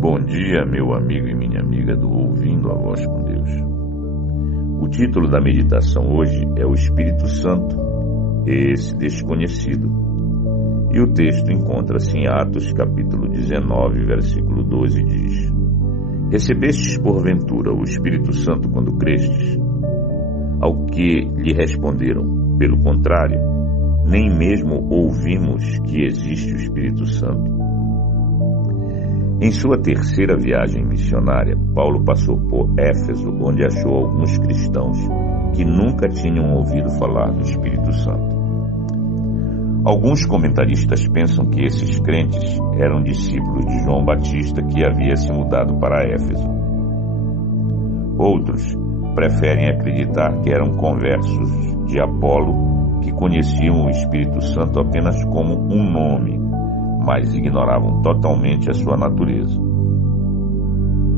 Bom dia, meu amigo e minha amiga do Ouvindo a Voz com Deus. O título da meditação hoje é o Espírito Santo, esse desconhecido. E o texto encontra-se em Atos capítulo 19, versículo 12, diz: Recebestes porventura o Espírito Santo quando crestes? Ao que lhe responderam, pelo contrário, nem mesmo ouvimos que existe o Espírito Santo. Em sua terceira viagem missionária, Paulo passou por Éfeso, onde achou alguns cristãos que nunca tinham ouvido falar do Espírito Santo. Alguns comentaristas pensam que esses crentes eram discípulos de João Batista que havia se mudado para Éfeso. Outros preferem acreditar que eram conversos de Apolo que conheciam o Espírito Santo apenas como um nome, mas ignoravam totalmente a sua natureza.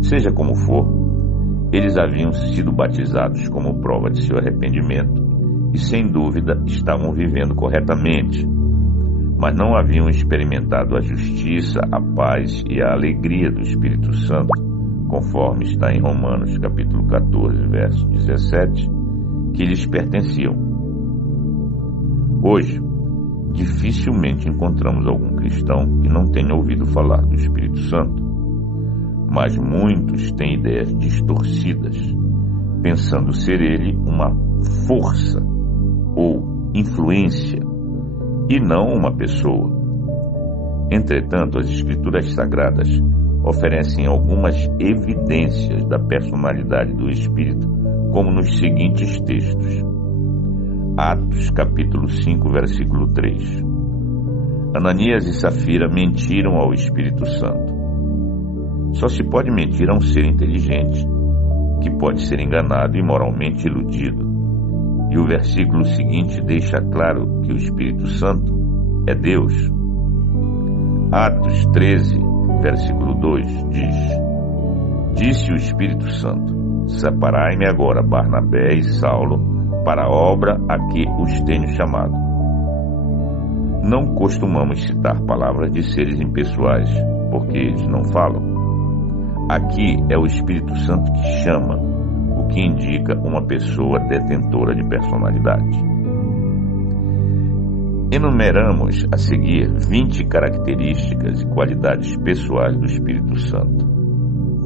Seja como for, eles haviam sido batizados como prova de seu arrependimento e, sem dúvida, estavam vivendo corretamente, mas não haviam experimentado a justiça, a paz e a alegria do Espírito Santo, conforme está em Romanos capítulo 14, verso 17, que lhes pertenciam. Hoje, dificilmente encontramos algum cristão que não tenha ouvido falar do Espírito Santo, mas muitos têm ideias distorcidas, pensando ser ele uma força ou influência e não uma pessoa. Entretanto, as Escrituras Sagradas oferecem algumas evidências da personalidade do Espírito, como nos seguintes textos. Atos capítulo 5, versículo 3. Ananias e Safira mentiram ao Espírito Santo. Só se pode mentir a um ser inteligente, que pode ser enganado e moralmente iludido. E o versículo seguinte deixa claro que o Espírito Santo é Deus. Atos 13, versículo 2 diz: Disse o Espírito Santo: Separai-me agora Barnabé e Saulo para a obra a que os tenho chamado. Não costumamos citar palavras de seres impessoais, porque eles não falam. Aqui é o Espírito Santo que chama, o que indica uma pessoa detentora de personalidade. Enumeramos a seguir 20 características e qualidades pessoais do Espírito Santo.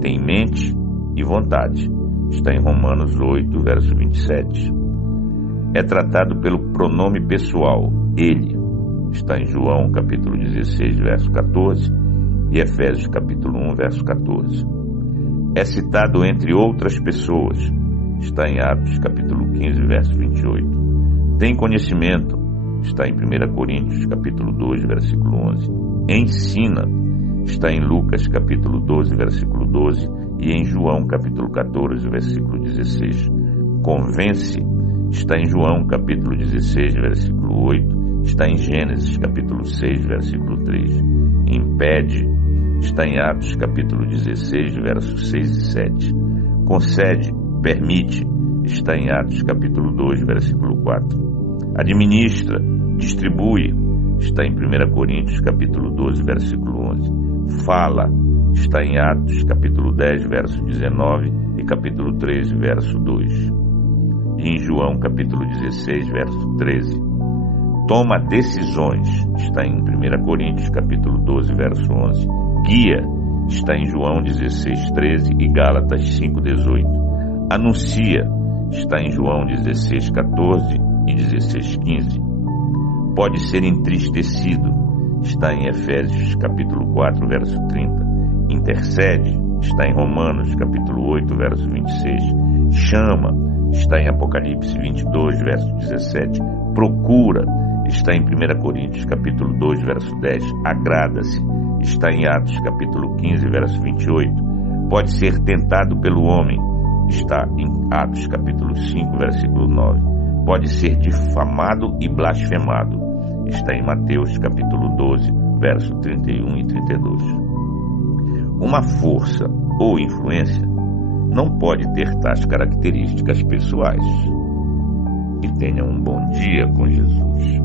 Tem mente e vontade. Está em Romanos 8, verso 27. É tratado pelo pronome pessoal, ele. Está em João capítulo 16, verso 14 e Efésios capítulo 1, verso 14. É citado entre outras pessoas. Está em Atos capítulo 15, verso 28. Tem conhecimento. Está em 1 Coríntios capítulo 2, versículo 11. Ensina. Está em Lucas capítulo 12, versículo 12 e em João capítulo 14, versículo 16. Convence. Está em João capítulo 16, versículo 8. Está em Gênesis capítulo 6, versículo 3. Impede. Está em Atos capítulo 16, versos 6 e 7. Concede, permite. Está em Atos capítulo 2, versículo 4. Administra, distribui. Está em 1 Coríntios capítulo 12, versículo 11. Fala. Está em Atos capítulo 10, verso 19 e capítulo 13, verso 2. E em João capítulo 16, verso 13. Toma decisões. Está em 1 Coríntios capítulo 12, verso 11. Guia. Está em João 16, 13 e Gálatas 5, 18. Anuncia. Está em João 16, 14 e 16, 15. Pode ser entristecido. Está em Efésios capítulo 4, verso 30. Intercede. Está em Romanos capítulo 8, verso 26. Chama. Está em Apocalipse 22, verso 17. Procura. Está em 1 Coríntios capítulo 2, verso 10. Agrada-se. Está em Atos capítulo 15, verso 28. Pode ser tentado pelo homem. Está em Atos capítulo 5, versículo 9. Pode ser difamado e blasfemado. Está em Mateus capítulo 12, verso 31 e 32. Uma força ou influência não pode ter tais características pessoais. Que tenha um bom dia com Jesus.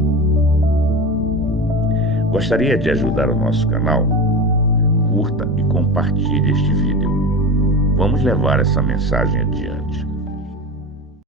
Gostaria de ajudar o nosso canal? curta e compartilhe este vídeo. Vamos levar essa mensagem adiante.